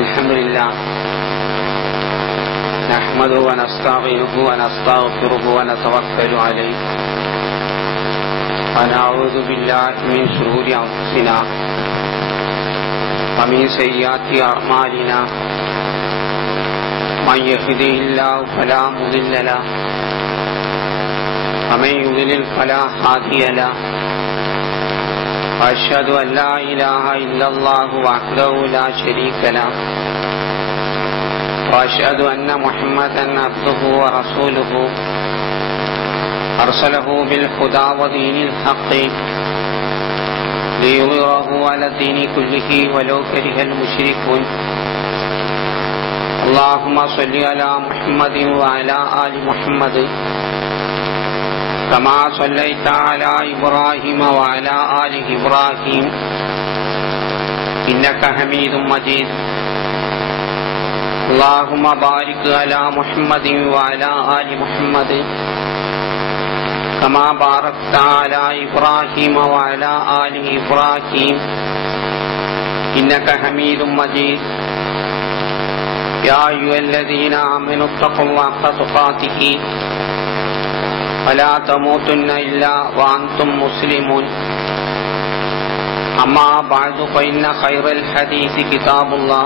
الحمد لله نحمده ونستعينه ونستغفره ونتوكل عليه ونعوذ بالله من شرور أنفسنا ومن سيئات أعمالنا من يهده الله فلا مضل له ومن يضلل فلا هادي له وأشهد أن لا إله إلا الله وحده لا شريك له وأشهد أن محمدا عبده ورسوله أرسله بالهدى ودين الحق ليظهره على الدين كله ولو كره المشركون اللهم صل على محمد وعلى آل محمد كما صليت على إبراهيم وعلى آل إبراهيم إنك حميد مجيد اللهم بارك على محمد وعلى آل محمد كما باركت على إبراهيم وعلى آل إبراهيم إنك حميد مجيد يا أيها الذين آمنوا اتقوا الله حق تقاته ولا تموتن إلا وأنتم مسلمون أما بعد فإن خير الحديث كتاب الله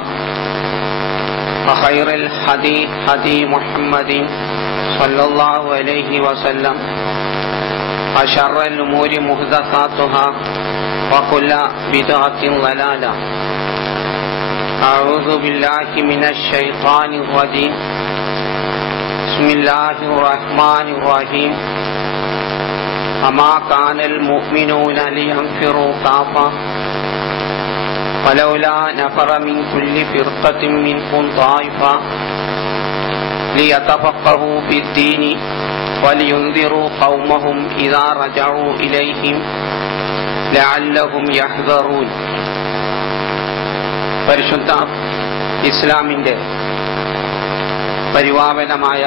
وخير الهدي هدي محمد صلى الله عليه وسلم وشر الأمور محدثاتها وكل بدعة ضلالة أعوذ بالله من الشيطان الرجيم بسم الله الرحمن الرحيم وما كان المؤمنون لينفروا كافة ولولا نفر من كل فرقة منهم طائفة ليتفقهوا في الدين ولينذروا قومهم إذا رجعوا إليهم لعلهم يحذرون. പരിശുദ്ധ ഇസ്ലാമിന്റെ പരിപാവനമായ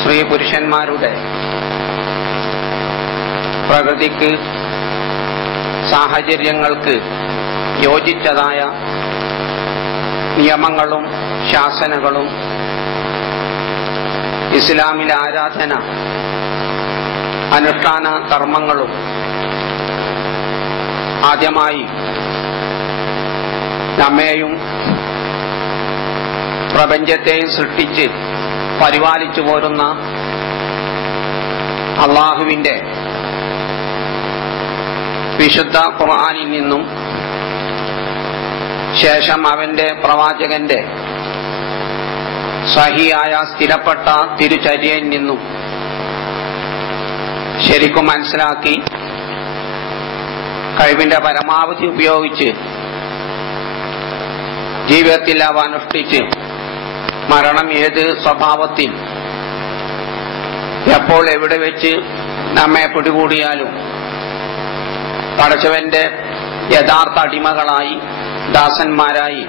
സ്ത്രീ പുരുഷന്മാരുടെ പ്രകൃതിക്ക് സാഹചര്യങ്ങൾക്ക് യോജിച്ചതായ നിയമങ്ങളും ശാസനകളും ഇസ്ലാമിലെ ആരാധന അനുഷ്ഠാന കർമ്മങ്ങളും ആദ്യമായി നമ്മെയും പ്രപഞ്ചത്തെയും സൃഷ്ടിച്ച് പരിപാലിച്ചു പോരുന്ന അള്ളാഹുവിന്റെ വിശുദ്ധ ഖുർആനിൽ നിന്നും ശേഷം അവന്റെ പ്രവാചകന്റെ സഹിയായ സ്ഥിരപ്പെട്ട തിരുചര്യയിൽ നിന്നും ശരിക്കും മനസ്സിലാക്കി കഴിവിന്റെ പരമാവധി ഉപയോഗിച്ച് ജീവിതത്തിൽ അവ അനുഷ്ഠിച്ച് മരണം ഏത് സ്വഭാവത്തിൽ എപ്പോൾ എവിടെ വെച്ച് നമ്മെ പിടികൂടിയാലും പടച്ചവന്റെ യഥാർത്ഥ അടിമകളായി ദാസന്മാരായി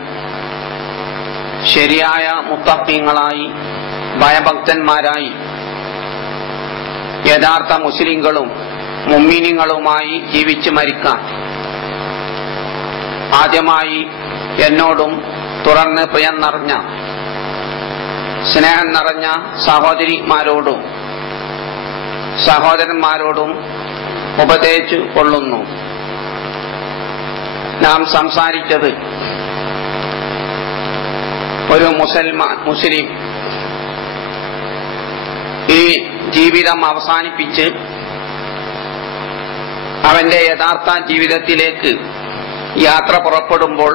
ശരിയായ മുത്തഖീങ്ങളായി ഭയഭക്തന്മാരായി യഥാർത്ഥ മുസ്ലിങ്ങളും മുഅ്മിനീങ്ങളുമായി ജീവിച്ച് മരിക്കാൻ ആദ്യമായി എന്നോടും തുടർന്ന് പ്രിയം നിറഞ്ഞ സ്നേഹം നിറഞ്ഞ സഹോദരിമാരോടും സഹോദരന്മാരോടും ഉപദേശിച്ചു കൊള്ളുന്നു. നാം സംസാരിച്ചത് ഒരു മുസ്ലിം ഈ ജീവിതം അവസാനിപ്പിച്ച് അവന്റെ യഥാർത്ഥ ജീവിതത്തിലേക്ക് യാത്ര പുറപ്പെടുമ്പോൾ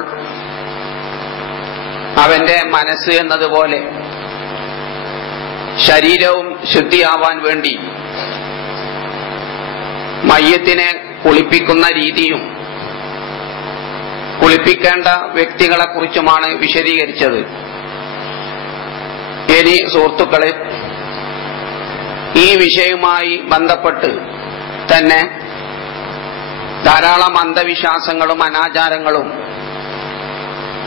അവന്റെ മനസ്സ് എന്നതുപോലെ ശരീരവും ശുദ്ധിയാവാൻ വേണ്ടി മയ്യത്തിനെ കുളിപ്പിക്കുന്ന രീതിയും കുളിപ്പിക്കേണ്ട വ്യക്തികളെ കുറിച്ചുമാണ് വിശദീകരിച്ചത്. ഇനി സുഹൃത്തുക്കളെ, ഈ വിഷയവുമായി ബന്ധപ്പെട്ട് തന്നെ ധാരാളം അന്ധവിശ്വാസങ്ങളും അനാചാരങ്ങളും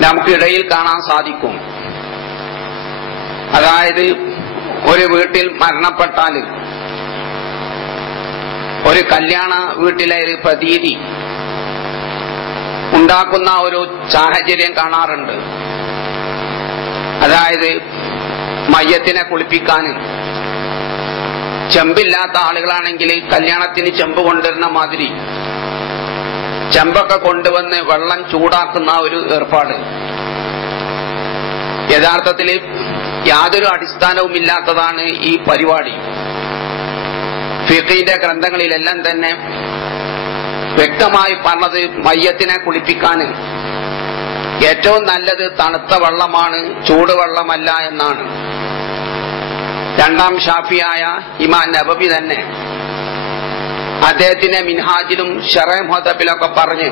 നമുക്കിടയിൽ കാണാൻ സാധിക്കും. അതായത് ഒരു വീട്ടിൽ മരണപ്പെട്ടാൽ ഒരു കല്യാണ വീട്ടിലെ ഒരു പ്രതീതി ഉണ്ടാക്കുന്ന ഒരു സാഹചര്യം കാണാറുണ്ട്. അതായത് മയ്യത്തിനെ കുളിപ്പിക്കാൻ ചെമ്പില്ലാത്ത ആളുകളാണെങ്കിൽ കല്യാണത്തിന് ചെമ്പ് കൊണ്ടുവരുന്ന മാതിരി ചെമ്പൊക്കെ കൊണ്ടുവന്ന് വെള്ളം ചൂടാക്കുന്ന ഒരു ഏർപ്പാട് യഥാർത്ഥത്തിൽ യാതൊരു അടിസ്ഥാനവും ഇല്ലാത്തതാണ് ഈ പരിപാടി. ഫിഖിന്റെ ഗ്രന്ഥങ്ങളിലെല്ലാം തന്നെ വ്യക്തമായി പറഞ്ഞത് മയ്യത്തിനെ കുളിപ്പിക്കാൻ ഏറ്റവും നല്ലത് തണുത്ത വെള്ളമാണ്, ചൂടുവെള്ളമല്ല എന്നാണ്. രണ്ടാം ഷാഫിയായ ഇമാം നബവി തന്നെ അദ്ദേഹത്തിന്റെ മിൻഹാജിലും ശറഹ് മുഹദ്ദബിലൊക്കെ പറഞ്ഞ്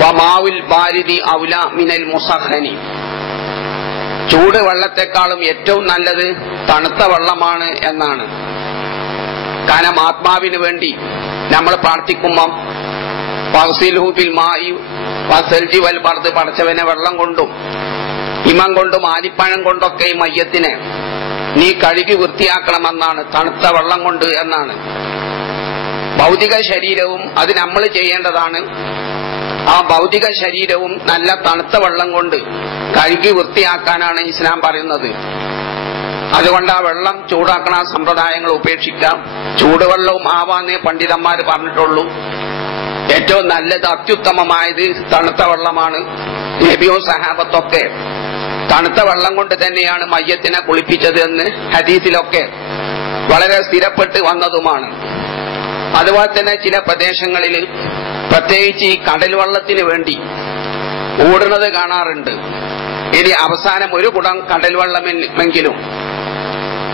വമാഉൽ ബാരിദി ഔലാ മിനൽ മുസഖനി, ചൂടുവെള്ളത്തെക്കാളും ഏറ്റവും നല്ലത് തണുത്ത വെള്ളമാണ് എന്നാണ്. കാരണം ആത്മാവിന് വേണ്ടി നമ്മൾ പ്രാർത്ഥിക്കുമ്പം ഫഗ്സിൽഹു ബിൽ മാഇ വസൽജി വൽ ബർദ്, പടച്ചവനെ വെള്ളം കൊണ്ടും ഹിമം കൊണ്ടും ആലിപ്പഴം കൊണ്ടൊക്കെ ഈ മയ്യത്തിനെ നീ കഴുകി വൃത്തിയാക്കണമെന്നാണ്, തണുത്ത വെള്ളം കൊണ്ട് എന്നാണ്. ഭൗതിക ശരീരവും അത് നമ്മൾ ചെയ്യേണ്ടതാണ്. ആ ഭൗതിക ശരീരവും നല്ല തണുത്ത വെള്ളം കൊണ്ട് കഴുകി വൃത്തിയാക്കാനാണ് ഇസ്ലാം പറയുന്നത്. അതുകൊണ്ട് ആ വെള്ളം ചൂടാക്കണ സമ്പ്രദായങ്ങൾ ഉപേക്ഷിക്കാം. ചൂടുവെള്ളവും ആവാന്നേ പണ്ഡിതന്മാർ പറഞ്ഞിട്ടുള്ളൂ. ഏറ്റവും നല്ലത് അത്യുത്തമമായത് തണുത്ത വെള്ളമാണ്. നബിയും സഹാബത്തൊക്കെ തണുത്ത വെള്ളം കൊണ്ട് തന്നെയാണ് മയ്യത്തിനെ കുളിപ്പിച്ചത് എന്ന് ഹദീസിലൊക്കെ വളരെ സ്ഥിരപ്പെട്ട് വന്നതുമാണ്. അതുപോലെ തന്നെ ചില പ്രദേശങ്ങളിൽ പ്രത്യേകിച്ച് ഈ കടൽ വെള്ളത്തിന് വേണ്ടി ഓടുന്നത് കാണാറുണ്ട്. ഇനി അവസാനം ഒരു കുടം കടൽ വെള്ളമെങ്കിലും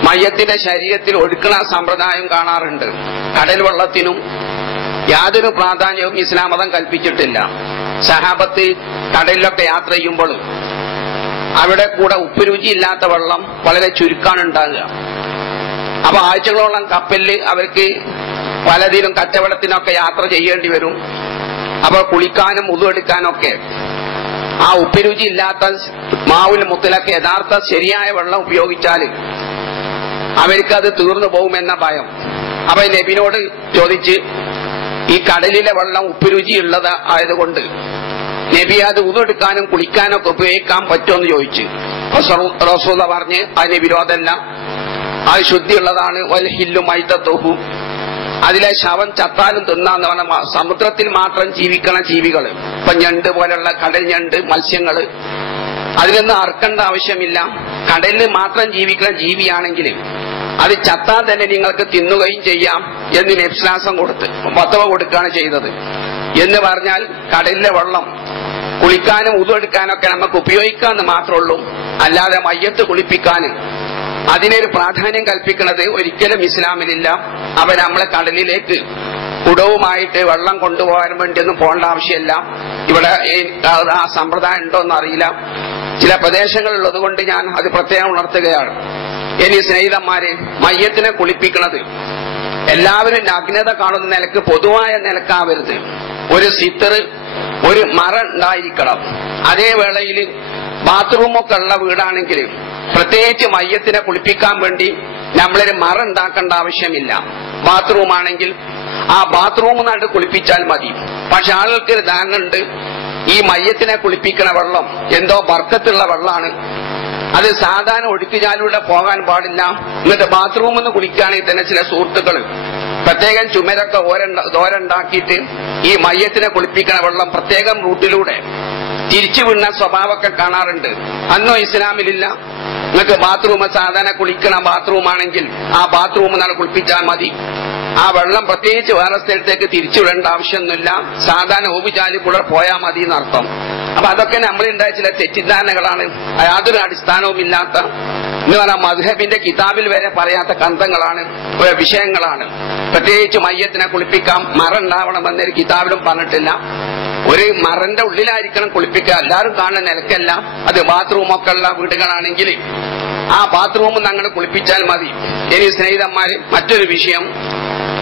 മയ്യത്തിന്റെ ശരീരത്തിൽ ഒഴുക്കുന്ന സമ്പ്രദായം കാണാറുണ്ട്. കടൽ വെള്ളത്തിനും യാതൊരു പ്രാധാന്യവും ഇസ്ലാം മതം കൽപ്പിച്ചിട്ടില്ല. സഹാബത്ത് കടലിലൊക്കെ യാത്ര ചെയ്യുമ്പോൾ അവിടെ കൂടെ ഉപ്പുരുചിയില്ലാത്ത വെള്ളം വളരെ ചുരുക്കാണ് ഉണ്ടാകുക. അപ്പൊ ആഴ്ചകളോളം കപ്പലിൽ അവർക്ക് പലതിലും കച്ചവടത്തിനൊക്കെ യാത്ര ചെയ്യേണ്ടി വരും. അപ്പൊ കുളിക്കാനും ഉതുവെടുക്കാനൊക്കെ ആ ഉപ്പുരുചി ഇല്ലാത്ത മാവുൽ മുത്തലൊക്കെ യഥാർത്ഥ ശരിയായ വെള്ളം ഉപയോഗിച്ചാൽ അവർക്കത് തീർന്നു പോകുമെന്ന ഭയം. അപ്പൊ നബിനോട് ചോദിച്ച് ഈ കടലിലെ വെള്ളം ഉപ്പുരുചിയുള്ളത് ആയതുകൊണ്ട് നബി അത് ഉതുവെടുക്കാനും കുളിക്കാനൊക്കെ ഉപയോഗിക്കാൻ പറ്റുമെന്ന് ചോദിച്ചു. റസൂല പറഞ്ഞ് അതിന് വിരോധമല്ല, അത് ശുദ്ധിയുള്ളതാണ്. വൽഹില്ലു മൈതത്തുഹു, അതിലെ ശവം ചത്താലും തിന്നാന്ന് പറഞ്ഞ സമുദ്രത്തിൽ മാത്രം ജീവിക്കണ ജീവികൾ, ഇപ്പൊ ഞണ്ട് പോലുള്ള കടൽ ഞണ്ട്, മത്സ്യങ്ങള്, അതിലൊന്നും അറക്കേണ്ട ആവശ്യമില്ല. കടലിൽ മാത്രം ജീവിക്കുന്ന ജീവിയാണെങ്കിൽ അത് ചത്താൽ തന്നെ നിങ്ങൾക്ക് തിന്നുകയും ചെയ്യാം എന്ന് നബ്ശ്വാസം കൊടുത്ത് ഫത്വ കൊടുക്കുകയാണ് ചെയ്തത്. എന്ന് പറഞ്ഞാൽ കടലിലെ വെള്ളം കുളിക്കാനും ഉതുവെടുക്കാനൊക്കെ നമുക്ക് ഉപയോഗിക്കാമെന്ന് മാത്രമേ ഉള്ളൂ. അല്ലാതെ മയ്യത്ത് കുളിപ്പിക്കാനും അതിനൊരു പ്രാധാന്യം കൽപ്പിക്കുന്നത് ഒരിക്കലും ഇസ്ലാമിലില്ല. അവ നമ്മളെ കടലിലേക്ക് കുടവുമായിട്ട് വെള്ളം കൊണ്ടുപോകാൻ വേണ്ടിയൊന്നും പോകേണ്ട ആവശ്യമില്ല. ഇവിടെ ആ സമ്പ്രദായം ഉണ്ടോന്ന് അറിയില്ല. ചില പ്രദേശങ്ങളുള്ളത് കൊണ്ട് ഞാൻ അത് പ്രത്യേകം ഉണർത്തുകയാണ്. ഇനി സ്നേഹിതന്മാരെ, മയ്യത്തിനെ കുളിപ്പിക്കുന്നത് എല്ലാവരും നഗ്നത കാണുന്ന നിലക്ക് പൊതുവായ നിലക്കാവരുത്. ഒരു സിത്തർ, ഒരു മറ ഉണ്ടായിരിക്കണം. അതേ വേളയിൽ ബാത്റൂമൊക്കെ ഉള്ള വീടാണെങ്കിൽ പ്രത്യേകിച്ച് മയ്യത്തിനെ കുളിപ്പിക്കാൻ വേണ്ടി നമ്മളൊരു മറ ഉണ്ടാക്കേണ്ട ആവശ്യമില്ല. ബാത്റൂം ആണെങ്കിൽ ആ ബാത്റൂം നാട്ട് കുളിപ്പിച്ചാൽ മതി. പക്ഷെ ആളുകൾക്ക് ധാരണ ഉണ്ട്, ഈ മയ്യത്തിനെ കുളിപ്പിക്കുന്ന വെള്ളം എന്തോ ബർക്കത്തുള്ള വെള്ളമാണ്, അത് സാധാരണ ഒഴുക്കിച്ചാലൂടെ പോകാൻ പാടില്ല. എന്നിട്ട് ബാത്റൂമിൽ നിന്ന് കുളിക്കുകയാണെങ്കിൽ തന്നെ ചില സുഹൃത്തുക്കൾ പ്രത്യേകം ചുമരൊക്കെ ദോരണ്ടാക്കിയിട്ട് ഈ മയ്യത്തിനെ കുളിപ്പിക്കുന്ന വെള്ളം പ്രത്യേകം റൂട്ടിലൂടെ തിരിച്ചു വിടുന്ന സ്വഭാവമൊക്കെ കാണാറുണ്ട്. അന്നോ ഇസ്ലാമിലില്ല. നിങ്ങൾക്ക് ബാത്റൂം സാധാരണ കുളിക്കണ ബാത്റൂമാണെങ്കിൽ ആ ബാത്റൂമിൽ നിന്നാണ് കുളിപ്പിച്ചാൽ മതി. ആ വെള്ളം പ്രത്യേകിച്ച് വേറെ സ്ഥലത്തേക്ക് തിരിച്ചു വിടേണ്ട ആവശ്യമൊന്നുമില്ല. സാധാരണ ഓബിചാലി കൂടെ പോയാൽ മതി എന്നർത്ഥം. അപ്പൊ അതൊക്കെ നമ്മളുണ്ടായ ചില തെറ്റിദ്ധാരണകളാണ്, യാതൊരു അടിസ്ഥാനവും ഇല്ലാത്ത, എന്ന് പറഞ്ഞാൽ മദ്ഹബിന്റെ കിതാബിൽ വരെ പറയാത്ത കന്തങ്ങളാണ്, വിഷയങ്ങളാണ്. പ്രത്യേകിച്ച് മയ്യത്തിനെ കുളിപ്പിക്കാം, മറ ഉണ്ടാവണമെന്നൊരു കിതാബിലും പറഞ്ഞിട്ടില്ല. ഒരു മറന്റെ ഉള്ളിലായിരിക്കണം കുളിപ്പിക്കുക, എല്ലാവരും കാണുന്ന നിലക്കല്ല. അത് ബാത്റൂമൊക്കെ ഉള്ള വീടുകളാണെങ്കിൽ ആ ബാത്റൂം ഞങ്ങൾ കുളിപ്പിച്ചാൽ മതി. ഇനി സ്നേഹിതന്മാര്, മറ്റൊരു വിഷയം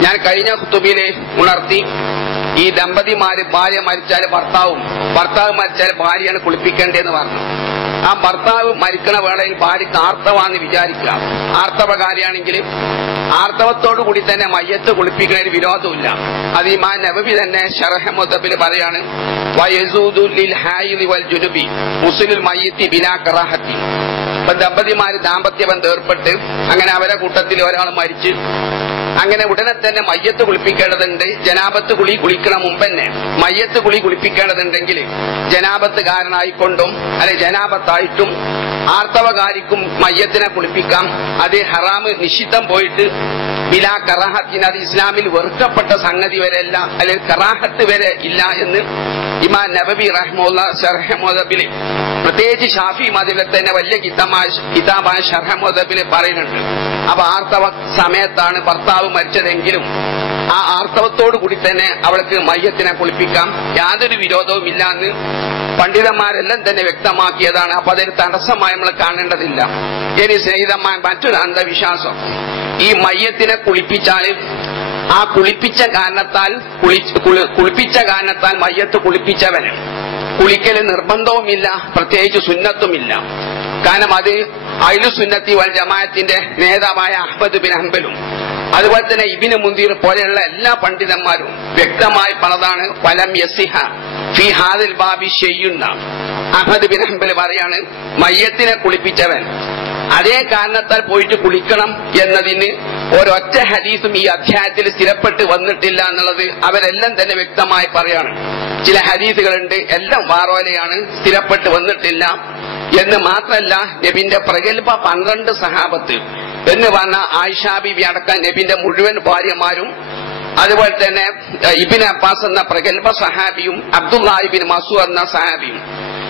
ഞാൻ കഴിഞ്ഞ ഖുതുബിലെ ഉണർത്തി. ഈ ദമ്പതിമാര് ഭാര്യ മരിച്ചാൽ ഭർത്താവ് മരിച്ചാൽ ഭാര്യയാണ് കുളിപ്പിക്കേണ്ടതെന്ന് പറഞ്ഞു. ആ ഭർത്താവ് മരിക്കണ വേളയിൽ ഭാര്യക്ക് ആർത്തവാന്ന് വിചാരിക്കുക. ആർത്തവകാരിയാണെങ്കിൽ ആർത്തവത്തോടു കൂടി തന്നെ മയ്യത്ത് കുളിപ്പിക്കുന്നതിന് വിരോധമില്ല. അത് ഇമാം നബവി തന്നെ ശറഹ് മുദബ്ബിൽ പറയാണ്, വയസൂദു ലിൽ ഹായിദി വൽ ജുനുബി മുസ്ലിൽ മയ്യിത്തി ബിലാ കറാഹത്തി. ഇപ്പൊ ദമ്പതിമാര് ദാമ്പത്യബന്ധം ഏർപ്പെട്ട് അങ്ങനെ അവരെ കൂട്ടത്തിൽ ഒരാൾ മരിച്ച് അങ്ങനെ ഉടനെ തന്നെ മയ്യത്ത് കുളിപ്പിക്കേണ്ടതുണ്ട്. ജനാബത്ത് കുളി കുളിക്കണ മുമ്പ് തന്നെ മയ്യത്ത് കുളി കുളിപ്പിക്കേണ്ടതുണ്ടെങ്കിൽ ജനാബത്ത് കാരനായിക്കൊണ്ടും അല്ലെ ജനാബത്തായിട്ടും ആർത്തവകാരിക്കും മയ്യത്തിനെ കുളിപ്പിക്കാം. അത് ഹറാമ് നിഷിദ്ധം പോയിട്ട് ബിലാ കറാഹത്തിന്, അത് ഇസ്ലാമിൽ വെറുക്കപ്പെട്ട സംഗതി വരെ അല്ല, അല്ലെങ്കിൽ കറാഹത്ത് വരെ ഇല്ല എന്ന് ഇമാം നബവി റഹ്മത്തുള്ളാഹി ശർഹ് മുദബ്ബിൽ പ്രത്യേകിച്ച് ഷാഫി മദ്ഹബിലെ തന്നെ വലിയ കിതാബായ ശർഹ് മുദബ്ബിൽ പറയുന്നുണ്ട്. അപ്പൊ ആർത്തവ സമയത്താണ് ഭർത്താവ് മരിച്ചതെങ്കിലും ആ ആർത്തവത്തോടു കൂടി തന്നെ അവൾക്ക് മയ്യത്തിനെ കുളിപ്പിക്കാം, യാതൊരു വിരോധവും ഇല്ല എന്ന് പണ്ഡിതന്മാരെല്ലാം തന്നെ വ്യക്തമാക്കിയതാണ്. അപ്പൊ അതൊരു തടസ്സമായി നമ്മൾ കാണേണ്ടതില്ല. ഇനി സ്നേഹിതന്മാർ, മറ്റൊരു അന്ധവിശ്വാസം, ഈ മയ്യത്തിനെ കുളിപ്പിച്ചാൽ ആ കുളിപ്പിച്ച കാരണത്താൽ മയ്യത്ത് കുളിപ്പിച്ചവന് കുളിക്കല് നിർബന്ധവുമില്ല, പ്രത്യേകിച്ച് സുന്നത്തുമില്ല. കാരണം അത് അഹ്ലു സുന്നത്തി വൽ ജമാഅത്തിന്റെ നേതാവായ അഹ്മദ് ബിൻ ഹംബലും അതുപോലെ തന്നെ ഇബ്നു മുൻദിർ പോലെയുള്ള എല്ലാ പണ്ഡിതന്മാരും വ്യക്തമായി പറഞ്ഞതാണ്, ഫലം യസിഹ ഫി ഹാദിൽ ബാബി ഷൈഉൻ. അഹ്മദ് ബിൻ ഹംബൽ പറയാണ്, മയ്യത്തിനെ കുളിപ്പിച്ചവൻ അതേ കാരണത്താൽ പോയിട്ട് കുളിക്കണം എന്നതിന് ഒരൊറ്റ ഹദീസും ഈ അധ്യായത്തിൽ സ്ഥിരപ്പെട്ട് വന്നിട്ടില്ല എന്നുള്ളത് അവരെല്ലാം തന്നെ വ്യക്തമായി പറയാണ്. ചില ഹദീസുകളുണ്ട്, എല്ലാം വാറോലയാണ്, സ്ഥിരപ്പെട്ട് വന്നിട്ടില്ല എന്ന് മാത്രമല്ല, നബിന്റെ പ്രഗൽഭ 12 സഹാബത്ത് എന്ന് പറഞ്ഞ ആയിഷ ബീബി അടക്കം നബിന്റെ മുഴുവൻ ഭാര്യമാരും അതുപോലെ തന്നെ ഇബ്നു അബ്ബാസ് എന്ന പ്രഗൽഭ സഹാബിയും അബ്ദുല്ലാഹി ബിൻ മസ്ഊദ് എന്ന സഹാബിയും,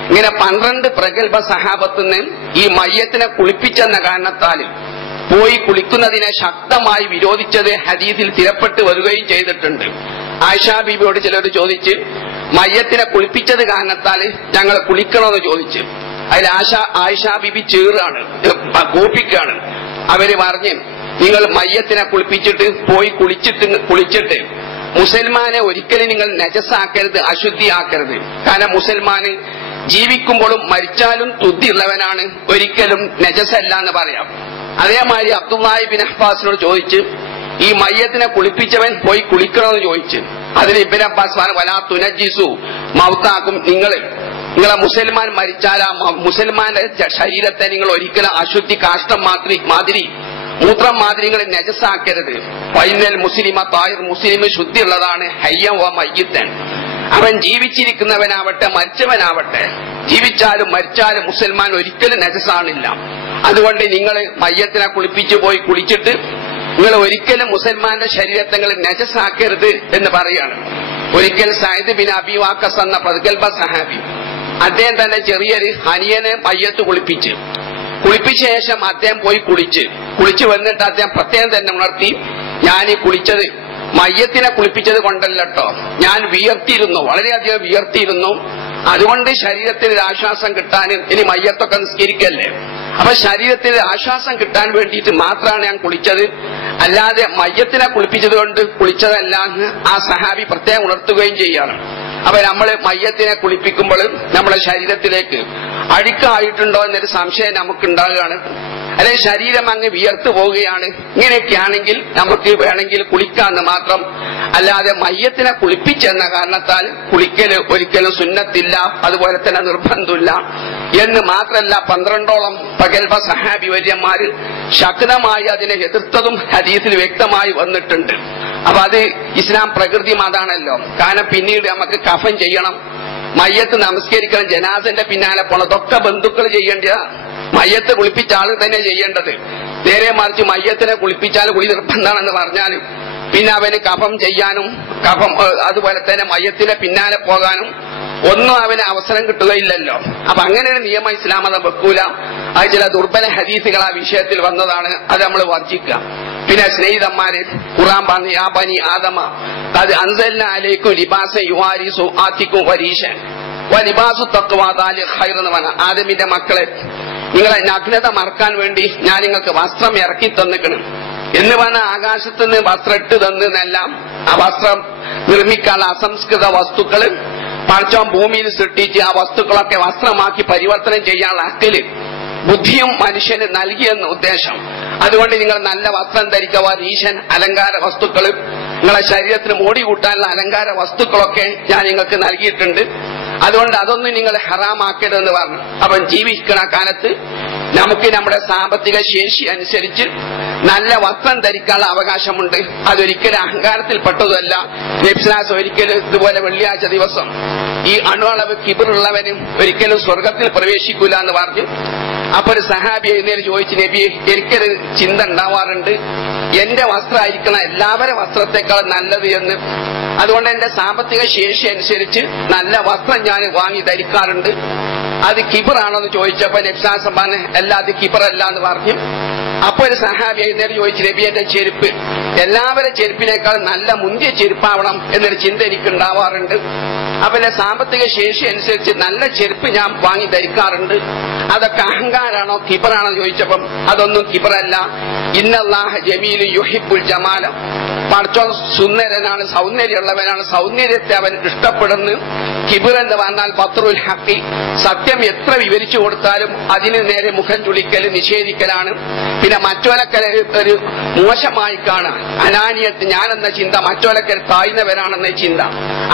ഇങ്ങനെ 12 പ്രഗൽഭ സഹാബത്തുനിന്ന് ഈ മയ്യത്തിനെ കുളിപ്പിച്ചെന്ന കാരണത്താൽ പോയി കുളിക്കുന്നതിനെ ശക്തമായി വിരോധിച്ചത് ഹദീസിൽ സ്ഥിരപ്പെട്ട് വരികയും ചെയ്തിട്ടുണ്ട്. ആയിഷ ബീബിയോട് ചിലർ ചോദിച്ച്, മയ്യത്തിനെ കുളിപ്പിച്ചത് കാരണത്താൽ ഞങ്ങൾ കുളിക്കണമെന്ന് ചോദിച്ച്, അതിൽ ആയിഷ ബീബി ചേറാണ്, കോപ്പിക്കാണ്. അവര് പറഞ്ഞ്, നിങ്ങൾ മയ്യത്തിനെ കുളിപ്പിച്ചിട്ട് പോയി കുളിച്ചിട്ട് മുസൽമാനെ ഒരിക്കലും നിങ്ങൾ നജസാക്കരുത്, അശുദ്ധിയാക്കരുത്. കാരണം മുസൽമാന് ജീവിക്കുമ്പോഴും മരിച്ചാലും തുദ്ധിയുള്ളവനാണ്, ഒരിക്കലും നജസല്ല എന്ന് പറയാം. അതേമാതിരി അബ്ദുല്ലാഹി ബിൻ അബ്ബാസിനോട് ചോദിച്ച്, ഈ മയ്യത്തിനെ കുളിപ്പിച്ചവൻ പോയി കുളിക്കണമെന്ന് ചോദിച്ചു. അതിന് ഇബ്നു അബ്ബാസ് പറഞ്ഞു, വലാ തുനജ്ജിസു മൗതാക്കും, നിങ്ങളെ മുസൽമാൻ മരിച്ചാൽ ആ മുസൽമാന്റെ ശരീരത്തെ നിങ്ങൾ ഒരിക്കലും അശുദ്ധി കാഷ്ടം മാതിരി മൂത്രം മാതിരി നിങ്ങൾ നജസാക്കരുത്. ഫൈനൽ മുസ്ലിമ താഹിർ, മുസ്ലിം ശുദ്ധിയുള്ളതാണ്, ഹയ്യൻ വ മയ്യിത്തൻ. അവൻ ജീവിച്ചിരിക്കുന്നവനാവട്ടെ മരിച്ചവനാവട്ടെ, ജീവിച്ചാലും മരിച്ചാലും മുസൽമാൻ ഒരിക്കലും നജസാണില്ല. അതുകൊണ്ട് നിങ്ങൾ മയ്യത്തിനെ കുളിപ്പിച്ചു പോയി കുളിച്ചിട്ട് നിങ്ങൾ ഒരിക്കലും മുസൽമാന്റെ ശരീരത്തെ നിങ്ങൾ നജസാക്കരുത് എന്ന് പറയാണ്. ഒരിക്കൽ സഅദ് ബിൻ അബി വഖാസ് എന്ന പ്രഗൽഭ സഹാബി, അദ്ദേഹം തന്നെ ചെറിയൊരു അനിയനെ മയ്യത്ത് കുളിപ്പിച്ച ശേഷം അദ്ദേഹം പോയി കുളിച്ച് വന്നിട്ട് അദ്ദേഹം പ്രത്യേകം തന്നെ ഉണർത്തി, ഞാൻ ഈ കുളിച്ചത് മയ്യത്തിനെ കുളിപ്പിച്ചത് കൊണ്ടല്ലോ, ഞാൻ വിയർത്തിയിരുന്നു, വളരെയധികം വിയർത്തിയിരുന്നു. അതുകൊണ്ട് ശരീരത്തിന് ആശ്വാസം കിട്ടാൻ ഇനി മയ്യത്തൊക്കെ നിസ്കരിക്കല്ലേ, അപ്പൊ ശരീരത്തിന് ആശ്വാസം കിട്ടാൻ വേണ്ടിയിട്ട് മാത്രമാണ് ഞാൻ കുളിച്ചത്, അല്ലാതെ മയ്യത്തിനെ കുളിപ്പിച്ചത് കൊണ്ട് കുളിച്ചതല്ല എന്ന് ആ സഹാബി പ്രത്യേകം ഉണർത്തുകയും ചെയ്യാണ്. അപ്പൊ നമ്മള് മയ്യത്തിനെ കുളിപ്പിക്കുമ്പോൾ നമ്മുടെ ശരീരത്തിലേക്ക് അഴുക്കായിട്ടുണ്ടോ എന്നൊരു സംശയം നമുക്ക് ഉണ്ടാകുകയാണ്. അല്ലെങ്കിൽ ശരീരം അങ്ങ് വിയർത്തു പോവുകയാണ്. ഇങ്ങനെയൊക്കെയാണെങ്കിൽ നമുക്ക് വേണമെങ്കിൽ കുളിക്കാമെന്ന് മാത്രം, അല്ലാതെ മയ്യത്തിനെ കുളിപ്പിച്ചെന്ന കാരണത്താൽ കുളിക്കല് ഒരിക്കലും സുന്നത്തില്ല, അതുപോലെ തന്നെ നിർബന്ധമില്ല എന്ന് മാത്രമല്ല 12ഓളം പ്രഗൽഭ സഹാബി വര്യന്മാര് ശക്തമായി അതിനെ എതിർത്തതും ഹദീസിൽ വ്യക്തമായി വന്നിട്ടുണ്ട്. അപ്പൊ അത് ഇസ്ലാം പ്രകൃതി മതാണല്ലോ. കാരണം പിന്നീട് നമുക്ക് കഫൻ ചെയ്യണം, മയ്യത്ത് നമസ്കരിക്കണം, ജനാസന്റെ പിന്നാലെ പോണം, ഇതൊക്കെ ബന്ധുക്കൾ ചെയ്യേണ്ടതാണ്. മയ്യത്ത് കുളിപ്പിച്ച ആൾ തന്നെ ചെയ്യേണ്ടത്. നേരെ മറിച്ച് മയ്യത്തിനെ കുളിപ്പിച്ചാൽ കുളി നിർബന്ധമാണെന്ന് പറഞ്ഞാലും പിന്നെ അവന് കഫം ചെയ്യാനും അതുപോലെ തന്നെ മയ്യത്തിന്റെ പിന്നാലെ പോകാനും ഒന്നും അവന് അവസരം കിട്ടുകയില്ലല്ലോ. അപ്പൊ അങ്ങനെ ഒരു നിയമം ഇസ്ലാം അത് വെക്കൂല. അത് ചില ദുർബല ഹദീസുകൾ ആ വിഷയത്തിൽ വന്നതാണ്, അത് നമ്മൾ വർജിക്കുക. പിന്നെ സ്നേഹിതന്മാര് ഖുർആൻ പറഞ്ഞു, യാ ബനി ആദമ ഖദ് അൻസൽന അലൈക്കും ലിബാസൻ യുവാരിസു ആതിക്കും വരീശൻ വലിബാസു തഖ്വാ ദാലിക ഖൈർ എന്ന് പറഞ്ഞ ആദമിന്റെ മക്കളെ, നിങ്ങളെ നഗ്നത മറക്കാൻ വേണ്ടി ഞാൻ നിങ്ങൾക്ക് വസ്ത്രം ഇറക്കി തന്നിക്കണം എന്ന് പറഞ്ഞ ആകാശത്തുനിന്ന് വസ്ത്രം ഇട്ട് തന്നെല്ലാം ആ വസ്ത്രം നിർമ്മിക്കാനുള്ള അസംസ്കൃത വസ്തുക്കള് പടച്ചോൻ ഭൂമിയിൽ സൃഷ്ടിച്ച് ആ വസ്തുക്കളൊക്കെ വസ്ത്രമാക്കി പരിവർത്തനം ചെയ്യാനുള്ള അക്കല് ബുദ്ധിയും മനുഷ്യന് നൽകിയെന്ന ഉദ്ദേശം. അതുകൊണ്ട് നിങ്ങൾ നല്ല വസ്ത്രം ധരിക്കുക. ഈശൻ അലങ്കാര വസ്തുക്കൾ, നിങ്ങളെ ശരീരത്തിന് മോടി കൂട്ടാനുള്ള അലങ്കാര വസ്തുക്കളൊക്കെ ഞാൻ നിങ്ങൾക്ക് നൽകിയിട്ടുണ്ട്. അതുകൊണ്ട് അതൊന്നും നിങ്ങൾ ഹറാമാക്കരുതെന്ന് പറഞ്ഞു. അപ്പം ജീവിക്കുന്ന കാലത്ത് നമുക്ക് നമ്മുടെ സാമ്പത്തിക ശേഷി അനുസരിച്ച് നല്ല വസ്ത്രം ധരിക്കാനുള്ള അവകാശമുണ്ട്. അതൊരിക്കലും അഹങ്കാരത്തിൽപ്പെട്ടതല്ല. നബിസ്വലാസ് ഒരിക്കലും ഇതുപോലെ വെള്ളിയാഴ്ച ദിവസം ഈ അണുളവ് കിബറുള്ളവനും ഒരിക്കലും സ്വർഗത്തിൽ പ്രവേശിക്കൂല എന്ന് പറഞ്ഞു. അപ്പൊ ഒരു സഹാബി എഴുന്നേറ്റ് ചോദിച്ചു, നബിയെ, എനിക്കൊരു ചിന്ത ഉണ്ടാവാറുണ്ട്, എന്റെ വസ്ത്രമായിരിക്കണം എല്ലാവരുടെ വസ്ത്രത്തെക്കാൾ നല്ലത് എന്ന്. അതുകൊണ്ട് എന്റെ സാമ്പത്തിക ശേഷി അനുസരിച്ച് നല്ല വസ്ത്രം ഞാൻ വാങ്ങി ധരിക്കാറുണ്ട്. അത് കിബറാണെന്ന് ചോദിച്ചപ്പോ നബിസ്വലാസ് പറഞ്ഞു, അല്ല, അത് കിബറല്ല എന്ന് പറഞ്ഞു. അപ്പൊ ഒരു സഹാബി എഴുന്നേറ്റ് ചോദിച്ചു, നബി, എന്റെ ചെരുപ്പ് എല്ലാവരുടെ ചെരുപ്പിനേക്കാൾ നല്ല മുന്തിയ ചെരുപ്പാവണം എന്നൊരു ചിന്ത എനിക്ക് ഉണ്ടാവാറുണ്ട്. അപ്പൊ എന്റെ സാമ്പത്തിക ശേഷി അനുസരിച്ച് നല്ല ചെരുപ്പ് ഞാൻ വാങ്ങി ധരിക്കാറുണ്ട്. അതൊക്കെ അഹങ്കാരാണോ കിബറാണോ ചോദിച്ചപ്പം അതൊന്നും കിബറല്ല. ഇന്നല്ലാഹ ജമീലു യുഹിബ്ബുൽ ജമാല. പടച്ചോൻ സുന്ദരനാണ്, സൗന്ദര്യമുള്ളവനാണ്, സൗന്ദര്യത്തെ അവൻ ഇഷ്ടപ്പെടുന്നു. കിബർ എന്ന് പറഞ്ഞാൽ ബത്റുൽ ഹഖി, സത്യം എത്ര വിവരിച്ചു കൊടുത്താലും അതിന് നേരെ മുഖം ചുളിക്കൽ, നിഷേധിക്കലാണ്. പിന്നെ മറ്റോലക്കൽ ഒരു മോശമായി കാണാൻ, അനാനിയത്ത്, ഞാനെന്ന ചിന്ത, മറ്റോലക്കൽ താഴ്ന്നവരാണെന്ന ചിന്ത,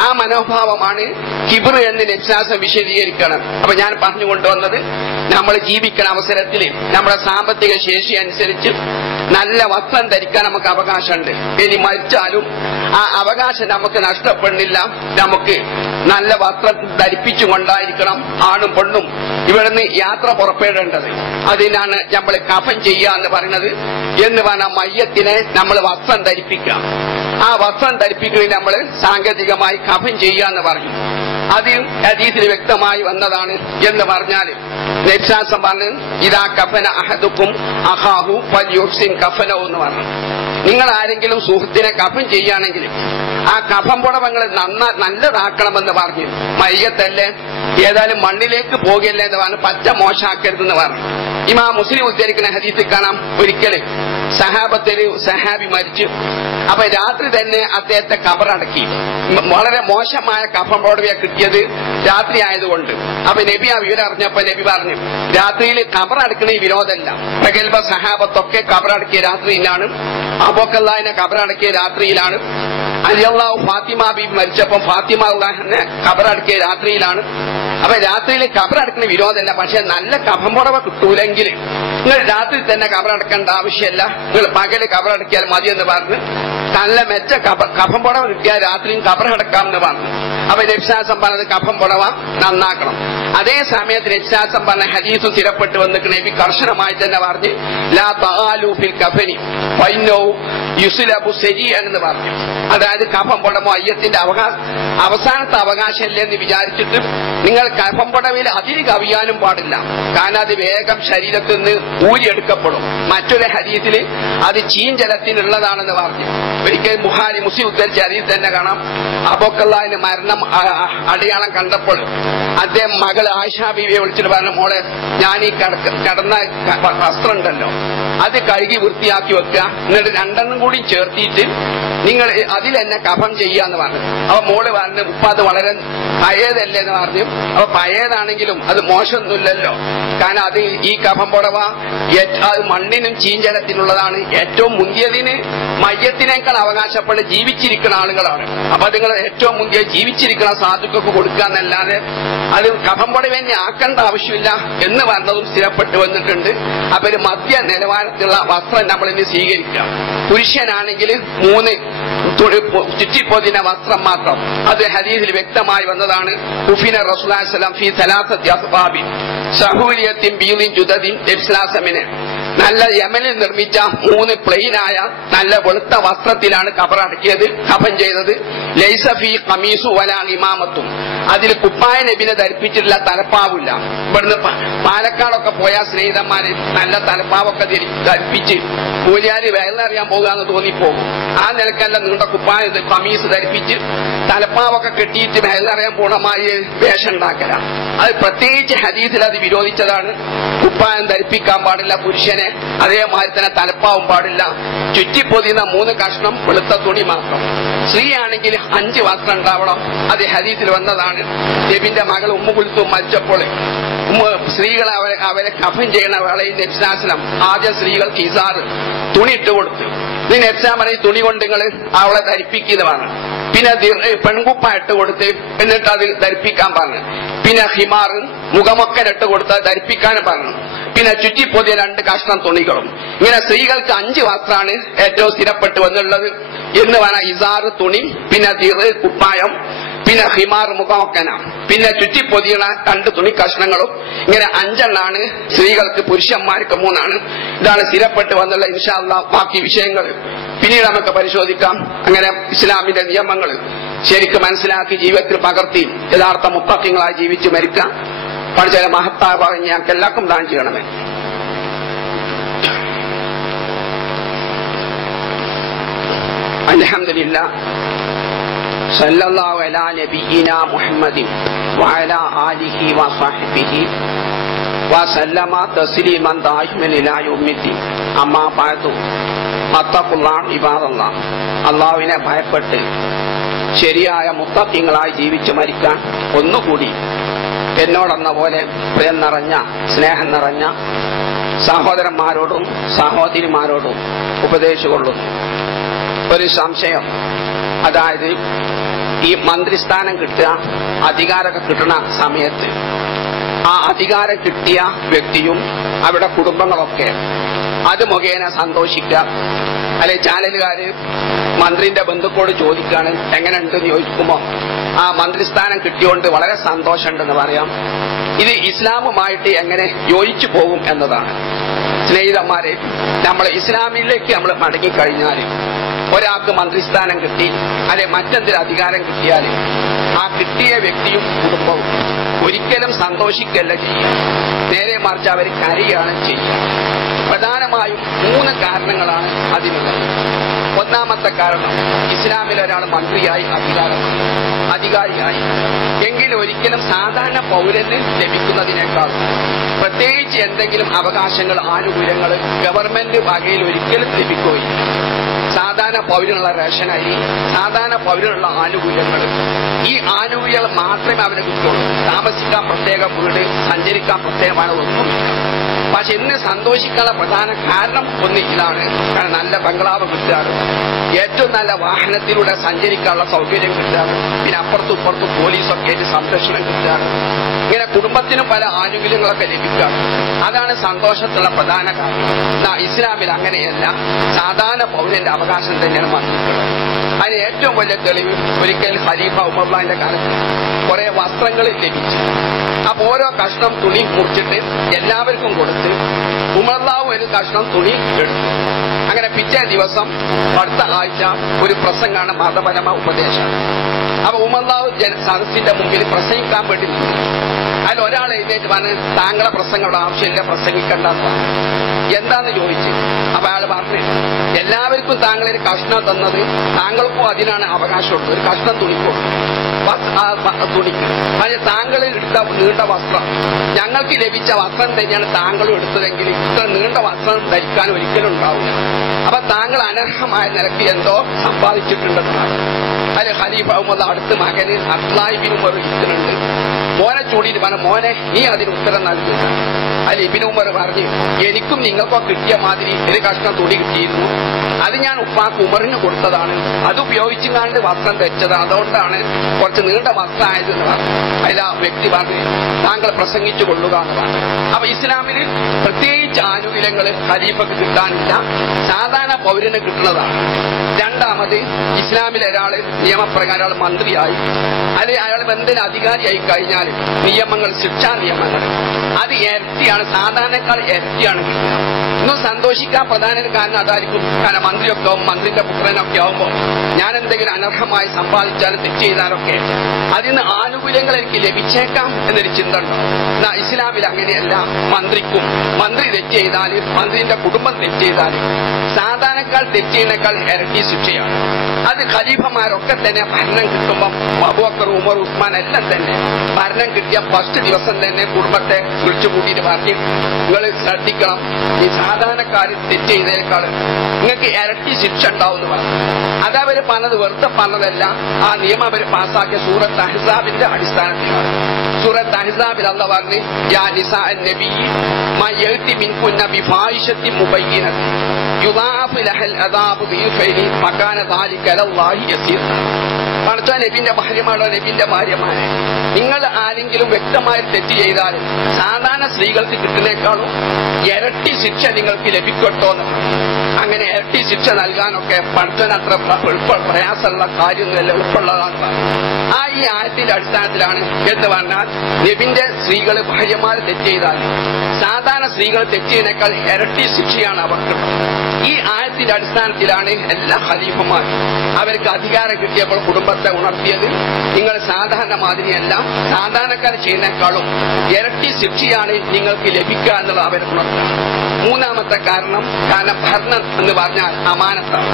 ആ മനോഭാവമാണ് കിബർ എന്ന് നബിസ്വലാസ് വിശദീകരിക്കണം. അപ്പൊ ഞാൻ പറഞ്ഞുകൊണ്ടുവന്നത്, നമ്മൾ ജീവിക്കുന്ന അവസരത്തിൽ നമ്മുടെ സാമ്പത്തിക ശേഷി അനുസരിച്ച് നല്ല വസ്ത്രം ധരിക്കാൻ നമുക്ക് അവകാശമുണ്ട്. ഇനി മരിച്ചാലും ആ അവകാശം നമുക്ക് നഷ്ടപ്പെടുന്നില്ല. നമുക്ക് നല്ല വസ്ത്രം ധരിപ്പിച്ചുകൊണ്ടായിരിക്കണം ആണും പെണ്ണും ഇവിടുന്ന് യാത്ര പുറപ്പെടേണ്ടത്. അതിനാണ് നമ്മൾ കഫൻ ചെയ്യുക എന്ന് പറയുന്നത്. എന്ന് പറഞ്ഞാൽ മയ്യത്തിനെ നമ്മൾ വസ്ത്രം ധരിപ്പിക്കാം. ആ വസ്ത്രം ധരിപ്പിക്കുന്നതിന് നമ്മൾ സാങ്കേതികമായി കഫൻ ചെയ്യുക എന്ന് പറയും. അത് ഹദീസിൽ വ്യക്തമായി വന്നതാണ്. എന്ന് പറഞ്ഞാൽ നബിസ്വലാസ് പറഞ്ഞു, ഇദാ കഫന അഹദുക്കും അഖാഹു ഫൽയുഹ്സിൻ കഫനഹു എന്ന് പറഞ്ഞു. നിങ്ങൾ ആരെങ്കിലും സുഹൃത്തിനെ കഫൻ ചെയ്യുകയാണെങ്കിൽ ആ കഫൻ പുടവങ്ങൾ നല്ലതാക്കണമെന്ന് പറഞ്ഞു. മയ്യത്തല്ലേ, ഏതായാലും മണ്ണിലേക്ക് പോകില്ല എന്ന് പറഞ്ഞു, പച്ച മോശാക്കരുതെന്ന് പറഞ്ഞു. ഇമാം മുസ്ലിം ഉദ്ധരിക്കുന്ന ഹദീസിൽ കാണാം, ഒരിക്കലും സഹാബത്തൊരു സഹാബി മരിച്ചു. അപ്പൊ രാത്രി തന്നെ അദ്ദേഹത്തെ കബറടക്കി. വളരെ മോശമായ കഫൻ പുടവയെ കിട്ടിയത് രാത്രി ആയതുകൊണ്ട്. അപ്പൊ നബി ആ വിവരം അറിഞ്ഞപ്പോ നബി പറഞ്ഞു, രാത്രിയിൽ കബറടക്കണ ഈ വിരോധമല്ല. പ്രഗൽഭ സഹാബത്തൊക്കെ കബറടക്കിയ രാത്രിയിലാണ്. അബൂബക്കറിനെ കബറടക്കിയ രാത്രിയിലാണ്. അലിയല്ലാഹു ഫാത്തിമ ബീബി മരിച്ചപ്പോ ഫാത്തിമ അള്ളാഹിനെ കബറടക്കിയ രാത്രിയിലാണ്. അപ്പൊ രാത്രിയിൽ കബറടക്കുന്ന വിരോധമല്ല. പക്ഷെ നല്ല കഫൻ പുടവ കിട്ടൂലെങ്കിൽ നിങ്ങൾ രാത്രി തന്നെ കബറടക്കേണ്ട ആവശ്യമല്ല, നിങ്ങൾ പകല് കബറടക്കിയാൽ മതിയെന്ന് പറഞ്ഞ് നല്ല മെച്ച കഫൻ പുടവ കിട്ടിയാൽ രാത്രിയും കബറടക്കാമെന്ന് പറഞ്ഞു. അപ്പൊ നബിസ്വലാസ് പറഞ്ഞത് കഫൻ പുടവ നന്നാക്കണം. അതേ സമയത്ത് നബിസ്വലാസ് പറഞ്ഞ ഹദീസും സ്ഥിരപ്പെട്ട് വന്നിട്ട് നബി കർശനമായി തന്നെ പറഞ്ഞ്, ലാ തആലു ഫിൽ കഫനി ഫഇന്നഹു യുസ്ലബു സരീഅൻ എന്ന് പറഞ്ഞു. അതായത് കഫൻ പുടവ അയ്യത്തിന്റെ അവസാനത്തെ അവകാശമല്ലേ എന്ന് വിചാരിച്ചിട്ട് നിങ്ങൾ കഫൻ പുടവയിൽ അതിര് കവിയാനും പാടില്ല. കാരണം അത് വേഗം ശരീരത്തിൽ നിന്ന് ഊരിയെടുക്കപ്പെടും. മറ്റൊരു ഹദീസിൽ അത് ചീഞ്ചലത്തിനുള്ളതാണെന്ന് പറഞ്ഞു. ഒരിക്കൽ ബുഖാരി മുസ്ലിം ഉദ്ധരിച്ച ഹദീസ് തന്നെ കാണാം, അബൂബക്കറിന്റെ മരണം അടയാളം കണ്ടപ്പോൾ അദ്ദേഹം മകൾ ആയിഷ ബീവിയെ വിളിച്ചിട്ട് പറഞ്ഞു, മോളെ, ഞാൻ ഈ കടന്ന വസ്ത്രം ഉണ്ടല്ലോ അത് കഴുകി വൃത്തിയാക്കി വെക്കുക, എന്നിട്ട് രണ്ടെണ്ണം കൂടി ചേർത്തിയിട്ട് നിങ്ങൾ അതിൽ എന്നെ കഫൻ ചെയ്യാന്ന് പറഞ്ഞു. അപ്പൊ മോള് പറഞ്ഞു, ഉപ്പ അത് വളരെ പഴയതല്ലേ എന്ന് പറഞ്ഞു. അപ്പൊ പഴയതാണെങ്കിലും അത് മോശമൊന്നുമില്ലല്ലോ, കാരണം അത് ഈ കഫൻ പുടവ അത് മണ്ണിനും ചീഞ്ചലത്തിനുള്ളതാണ്. ഏറ്റവും മുന്തിയതിന് മയ്യത്തിനേക്കാൾ അവകാശപ്പെട്ട് ജീവിച്ചിരിക്കുന്ന ആളുകളാണ്. അപ്പൊ നിങ്ങൾ ഏറ്റവും മുന്തിയ ജീവിച്ചിരിക്കുന്ന സാധുക്കൾക്ക് കൊടുക്കാന്നല്ലാതെ അത് കഫൻ പുടവ തന്നെ ആക്കേണ്ട ആവശ്യമില്ല എന്ന് പറഞ്ഞതും സ്ഥിരപ്പെട്ടു വന്നിട്ടുണ്ട്. അപ്പൊ ഒരു മധ്യ നിലവാരത്തിലുള്ള വസ്ത്രം നമ്മൾ ഇനി സ്വീകരിക്കാം. പുരുഷനാണെങ്കിൽ 3 ചുറ്റിപ്പൊതിന വസ്ത്രം മാത്രം. അത് ഹദീസിൽ വ്യക്തമായി വന്നതാണ്. ഉഫിന റസൂലുള്ളാഹി സ്വല്ലല്ലാഹു അലൈഹി വസല്ലം ഫീ സലാസത്തി അസ്ബാബിൻ സഹൂലിയത്തിൻ ബീദിൻ ജുദദിൻ നബിസ്വലാസമിനെ നല്ല യമനിൽ നിർമ്മിച്ച 3 പ്ലെയിനായ നല്ല വെളുത്ത വസ്ത്രത്തിലാണ് കബറടക്കിയത്, കഫൻ ചെയ്തത്. ലൈസ ഫീ ഖമീസു വലാ ഇമാമത്തും, അതിൽ കുപ്പായ നബിനെ ധരിപ്പിച്ചിട്ടുള്ള തലപ്പാവില്ല. ഇവിടുന്ന് പാലക്കാടൊക്കെ പോയ സ്നേഹിതന്മാര് നല്ല തലപ്പാവൊക്കെ ധരിപ്പിച്ച് കൂലിയാര് വയറിനറിയാൻ പോകുകയെന്ന് തോന്നിപ്പോകും. ആ നിലക്കല്ല നീണ്ട കുപ്പായ കമീസ് ധരിപ്പിച്ച് തലപ്പാവൊക്കെ കെട്ടിയിട്ട് മേലറിയാൻ പൂർണ്ണമായി വേഷം ഉണ്ടാക്കലാണ്. അത് പ്രത്യേകിച്ച് ഹദീസിൽ അത് വിരോധിച്ചതാണ്. കുപ്പായം ധരിപ്പിക്കാൻ പാടില്ല പുരുഷനെ, അതേമാതിരി തന്നെ തലപ്പാവും പാടില്ല. ചുറ്റിപ്പൊതിയുന്ന 3 കഷ്ണം വെളുത്ത തുണി മാത്രം. സ്ത്രീയാണെങ്കിൽ 5 വസ്ത്രം ഉണ്ടാവണം. അത് ഹദീസിൽ വന്നതാണ്. നബിന്റെ മകൾ ഉമ്മു കുൽത്തും മരിച്ചപ്പോൾ സ്ത്രീകളെ അവരെ കഫൻ ചെയ്യുന്ന വേളയിൽ നബി സല്ലല്ലാഹു അലൈഹി വസല്ലം ആദ്യം സ്ത്രീകൾക്ക് ഇസാറ് തുണി ഇട്ട് കൊടുത്തു. ഇത് നബി സല്ലല്ലാഹു അലൈഹി തുണി കൊണ്ട് നിങ്ങൾ അവളെ ധരിപ്പിക്കുന്നതാണ്. പിന്നെ പെൺകുപ്പ ഇട്ട് കൊടുത്ത് എന്നിട്ട് അത് ധരിപ്പിക്കാൻ പറഞ്ഞു. പിന്നെ ഹിമാർ മുഖമൊക്കനിട്ട് കൊടുത്ത് ധരിപ്പിക്കാനും പറഞ്ഞു. പിന്നെ ചുറ്റിപ്പൊതിയ 2 കഷ്ണം തുണികളും. ഇങ്ങനെ സ്ത്രീകൾക്ക് 5 വസ്ത്രമാണ് ഏറ്റവും സ്ഥിരപ്പെട്ടു വന്നുള്ളത് എന്ന് വേണം. ഇസാറ് തുണി, പിന്നെ കുപ്പായം, പിന്നെ ഹിമാർ മുഖമൊക്കന, പിന്നെ ചുറ്റിപ്പൊതിയണ 2 തുണി കഷ്ണങ്ങളും. ഇങ്ങനെ 5 എണ്ണാണ് സ്ത്രീകൾക്ക്. പുരുഷന്മാർക്ക് 3 ഇതാണ് സ്ഥിരപ്പെട്ട് വന്നുള്ള. ഇൻഷാ അല്ലാഹ് ബാക്കി വിഷയങ്ങൾ പിന്നീട് നമുക്ക് പരിശോധിക്കാം. അങ്ങനെ ഇസ്ലാമിന്റെ നിയമങ്ങൾ ശരിക്കും മനസ്സിലാക്കി ജീവിതത്തിൽ പകർത്തി യഥാർത്ഥ മുത്തഖീങ്ങളായി ജീവിച്ച് മരിക്കാം. പഠിച്ച മഹത്തായ ഭാഗം ഞങ്ങൾക്ക് എല്ലാവർക്കും ദാനം ചെയ്യണമേ. അൽഹംദുലില്ലാഹ് സല്ലല്ലാഹു അലാ നബിയിനാ മുഹമ്മദിൻ വഅലാ ആലിഹി വസഹ്ബിഹി വസല്ലമ തസ്ലീമൻ ദായിമൻ ഇലാ യൗമിദ്ദീൻ. അമ്മാ ബഅദു അത്തഖുല്ലാഹ് ഇബാദല്ലാഹ്. അല്ലാഹുവിനെ ഭയപ്പെട്ട് ശരിയായ മുത്തഖീങ്ങളായി ജീവിച്ച് മരിക്കാൻ ഒന്നുകൂടി എന്നോടെന്ന പോലെ പ്രിയം നിറഞ്ഞ സ്നേഹം നിറഞ്ഞ സഹോദരന്മാരോടും സഹോദരിമാരോടും ഉപദേശിച്ചുകൊള്ളുന്നു. ഒരു സംശയം, അതായത് ഈ മന്ത്രിസ്ഥാനം കിട്ടുക, അധികാരമൊക്കെ കിട്ടുന്ന സമയത്ത് ആ അധികാരം കിട്ടിയ വ്യക്തിയും അവരുടെ കുടുംബങ്ങളൊക്കെ അത് മുഖേന സന്തോഷിക്കുക. അല്ലെ ചാനലുകാര് മന്ത്രിന്റെ ബന്ധുക്കളോട് ചോദിക്കാണ് എങ്ങനെയുണ്ടെന്ന് ചോദിക്കുമ്പോ ആ മന്ത്രിസ്ഥാനം കിട്ടിയോണ്ട് വളരെ സന്തോഷമുണ്ടെന്ന് പറയാം. ഇത് ഇസ്ലാമുമായിട്ട് എങ്ങനെ യോജിച്ചു പോകും എന്നതാണ്. സ്നേഹിതന്മാരെ, നമ്മൾ ഇസ്ലാമിലേക്ക് നമ്മൾ മടങ്ങിക്കഴിഞ്ഞാൽ ഒരാൾക്ക് മന്ത്രിസ്ഥാനം കിട്ടി, അല്ലെ മറ്റെന്തൊരു അധികാരം കിട്ടിയാൽ ആ കിട്ടിയ വ്യക്തിയും കുടുംബവും ഒരിക്കലും സന്തോഷിക്കല്ല ചെയ്യുക. നേരെ മറിച്ച് അവർ കരയാണ് ചെയ്യുക. പ്രധാനമായും 3 കാരണങ്ങളാണ് അതിനുള്ളത്. ഒന്നാമത്തെ കാരണം, ഇസ്ലാമിൽ ഒരാൾ മന്ത്രിയായി അധികാരിയായി എങ്കിൽ ഒരിക്കലും സാധാരണ പൗരന് ലഭിക്കുന്നതിനേക്കാൾ പ്രത്യേകിച്ച് എന്തെങ്കിലും അവകാശങ്ങൾ, ആനുകൂല്യങ്ങൾ ഗവൺമെന്റ് വകയിൽ ഒരിക്കലും ലഭിക്കുകയില്ല. സാധാരണ പൗരനുള്ള റേഷനായി, സാധാരണ പൗരനുള്ള ആനുകൂല്യങ്ങൾ, ഈ ആനുകൂല്യങ്ങൾ മാത്രമേ അവന് കിട്ടുള്ളൂ. താമസിക്കാൻ പ്രത്യേക വീട്, സഞ്ചരിക്കാൻ പ്രത്യേകമാണ്, ഒന്നുമില്ല. പക്ഷെ ഇന്ന് സന്തോഷിക്കാനുള്ള പ്രധാന കാരണം ഒന്ന് ഇതാണ്. കാരണം നല്ല ബംഗ്ലാവ് കിട്ടുകയാണ്, ഏറ്റവും നല്ല വാഹനത്തിലൂടെ സഞ്ചരിക്കാനുള്ള സൗകര്യം കിട്ടുകയാണ്, പിന്നെ അപ്പുറത്തും ഇപ്പുറത്തും പോലീസൊക്കെ ആയിട്ട് സംരക്ഷണം കിട്ടുകയാണ്. ഇങ്ങനെ കുടുംബത്തിനും പല ആനുകൂല്യങ്ങളൊക്കെ ലഭിക്കുകയാണ്. അതാണ് സന്തോഷത്തിലുള്ള പ്രധാന കാരണം. ഇസ്ലാമിൽ അങ്ങനെയല്ല, സാധാരണ പൗരന്റെ അവകാശം തന്നെയാണ് മന്ത്രിക്കുന്നത്. അതിന് ഏറ്റവും വലിയ തെളിവ്, ഒരിക്കൽ ഖലീഫ ഉമറുള്ളാഹിന്റെ കാലത്ത് കുറെ വസ്ത്രങ്ങൾ ലഭിച്ചു. അപ്പൊ ഓരോ കഷ്ണം തുണി മുറിച്ചിട്ട് എല്ലാവർക്കും കൊടുത്ത് ഉമറുള്ളാഹു ഒരു കഷ്ണം തുണി എടുത്തു. അങ്ങനെ പിറ്റേ ദിവസം അടുത്ത ആഴ്ച ഒരു പ്രസംഗമാണ്, മതപരമായ ഉപദേശം. അപ്പൊ ഉമറുള്ളാഹു സദസ്സിന്റെ മുമ്പിൽ പ്രസംഗിക്കാൻ വേണ്ടി നിന്നു. അതിൽ ഒരാൾ എഴുന്നേറ്റ് പറഞ്ഞ് താങ്കളെ പ്രസംഗങ്ങളുടെ ആവശ്യമില്ല, പ്രസംഗിക്കണ്ടെന്ന് പറഞ്ഞു. എന്താന്ന് ചോദിച്ചു. അപ്പൊ അയാൾ പറഞ്ഞു, എല്ലാവർക്കും താങ്കളൊരു കഷ്ണം തന്നത്, താങ്കൾക്കും അതിനാണ് അവകാശമുള്ളത്. ഒരു കഷ്ണം തുണിക്കും തുണിക്ക്. പക്ഷെ താങ്കൾ എടുത്ത നീണ്ട വസ്ത്രം, ഞങ്ങൾക്ക് ലഭിച്ച വസ്ത്രം തന്നെയാണ് താങ്കളും എടുത്തതെങ്കിൽ ഇത്ര നീണ്ട വസ്ത്രം ധരിക്കാൻ ഒരിക്കലും ഉണ്ടാവില്ല. അപ്പൊ താങ്കൾ അനർഹമായ നിലയ്ക്ക് എന്തോ സമ്പാദിച്ചിട്ടുണ്ടെന്നാണ്. അതിൽ ഖലീഫ ഉമർ അടുത്ത മകന് അബ്ദുല്ലാഹി ഇബ്നു ഉമർ ഇരിക്കുന്നുണ്ട്. മോനെ ചൂണ്ടിയിട്ട് പറഞ്ഞു, മോനെ നീ അതിന് ഉത്തരം നൽകുക. അതിൽ ഇബ്നു ഉമർ പറഞ്ഞു, എനിക്കും നിങ്ങൾക്കോ കിട്ടിയ മാതിരി ഒരു കഷ്ണം തുണി കിട്ടിയിരുന്നു. അത് ഞാൻ ഉപ്പാക്ക് ഉമറിന് കൊടുത്തതാണ്. അത് ഉപയോഗിച്ചുകൊണ്ട് വസ്ത്രം ധരിച്ചത്, അതുകൊണ്ടാണ് കുറച്ച് നീണ്ട വസ്ത്രമായതെന്ന് പറഞ്ഞു. അതിൽ ആ വ്യക്തി പറഞ്ഞു, താങ്കൾ പ്രസംഗിച്ചു കൊള്ളുക എന്ന് പറഞ്ഞു. അപ്പൊ ഇസ്ലാമിൽ പ്രത്യേകിച്ച് ആനുകൂല്യങ്ങൾ ഖലീഫക്ക് കിട്ടാനില്ല, സാധാരണ പൗരന് കിട്ടുന്നതാണ്. രണ്ടാമത്, ഇസ്ലാമിൽ ഒരാൾ നിയമപ്രകാരം ഒരാൾ മന്ത്രിയായി അല്ലെങ്കിൽ അയാൾ എന്തെങ്കിലും അധികാരിയായി കഴിഞ്ഞാൽ നിയമങ്ങൾ, ശിക്ഷാ നിയമങ്ങൾ അത് ഇരട്ടിയാണ്, സാധാരണക്കാൾ ഇരട്ടിയാണ് കിട്ടുക. ഇന്നും സന്തോഷിക്കാൻ പ്രധാന കാരണം അതായിരിക്കും. കാരണം മന്ത്രിയൊക്കെ ആവും, മന്ത്രിന്റെ പുത്രനൊക്കെ ആവുമ്പോൾ ഞാൻ എന്തെങ്കിലും അനർഹമായി സമ്പാദിച്ചാലും തെറ്റ് ചെയ്താലൊക്കെ അതിന് ആനുകൂല്യങ്ങൾ എനിക്ക് ലഭിച്ചേക്കാം എന്നൊരു ചിന്ത ഉണ്ടാവും. എന്നാൽ ഇസ്ലാമിൽ അങ്ങനെയല്ല. മന്ത്രി തെറ്റ് ചെയ്താൽ, മന്ത്രിന്റെ കുടുംബം തെറ്റ് ചെയ്താൽ സാധാരണക്കാൾ തെറ്റ് ചെയ്യുന്നേക്കാൾ ഇരട്ടി ശിക്ഷയാണ്. അത് ഖലീഫമാരൊക്കെ തന്നെ ഭരണം കിട്ടുമ്പം അബൂബക്കർ, ഉമർ, ഉസ്മാൻ എല്ലാം തന്നെ ഭരണം കിട്ടിയ ഫസ്റ്റ് ദിവസം തന്നെ കുടുംബത്തെ വിളിച്ചു കൂട്ടിയിട്ട് പറഞ്ഞു, നിങ്ങൾ ശ്രദ്ധിക്കണം, ഈ സാധാരണക്കാർ തെറ്റ് ചെയ്തതിനേക്കാൾ നിങ്ങൾക്ക് ഇരട്ടി ശിക്ഷ ഉണ്ടാവും എന്ന് പറഞ്ഞു. അതവര് പറഞ്ഞത് വെറുതെ പറഞ്ഞതല്ല. ആ നിയമം അവർ പാസ്സാക്കിയ സൂറത്ത് അഹ്സാബിന്റെ അടിസ്ഥാനത്തിലാണ്. സൂറത്ത് അഹ്സാബിൽ അല്ലാഹു പറഞ്ഞു, യാ നിസാ നബി മാ യഅതി മിൻകുന്ന ബിഫാഹിശത്തിൻ മുബയ്യിനത്തിൻ യുദാഅഫു ലഹൽ അദാബു ദിഫൈനി മകാന ദാലിക അലല്ലാഹി യസീർ. പടച്ച നബിന്റെ ഭാര്യമാരെ നിങ്ങൾ ആരെങ്കിലും വ്യക്തമായി തെറ്റ് ചെയ്താൽ സാധാരണ സ്ത്രീകൾക്ക് കിട്ടുന്നേക്കാളും ഇരട്ടി ശിക്ഷ നിങ്ങൾക്ക് ലഭിക്കട്ടോ എന്ന്. അങ്ങനെ ഇരട്ടി ശിക്ഷ നൽകാനൊക്കെ പടച്ചവൻ അത്ര പ്രയാസമുള്ള കാര്യമൊന്നുമല്ല, എളുപ്പമുള്ളതാണ്. ഈ ആയത്തിന്റെ അടിസ്ഥാനത്തിലാണ് എന്ന് പറഞ്ഞാൽ നബിന്റെ സ്ത്രീകൾ ഭാര്യമാർ തെറ്റ് ചെയ്താൽ സാധാരണ സ്ത്രീകൾ തെറ്റ് ചെയ്യുന്നേക്കാൾ ഇരട്ടി ശിക്ഷയാണ് അവർക്ക്. ഈ ആയത്തിന്റെ അടിസ്ഥാനത്തിലാണ് എല്ലാ ഖലീഫമാരും അവർക്ക് അധികാരം കിട്ടിയപ്പോൾ കുടുംബത്തെ ഉണർത്തിയത്. നിങ്ങൾ സാധാരണ മാതിരിയല്ല, സാധാരണക്കാർ ചെയ്യുന്നേക്കാളും ഇരട്ടി ശിക്ഷയാണ് നിങ്ങൾക്ക് ലഭിക്കുക എന്നുള്ളത് അവർ ഉണർത്തുക. മൂന്നാമത്തെ കാരണം ഭരണം എന്ന് പറഞ്ഞാൽ അമാനത്താണ്.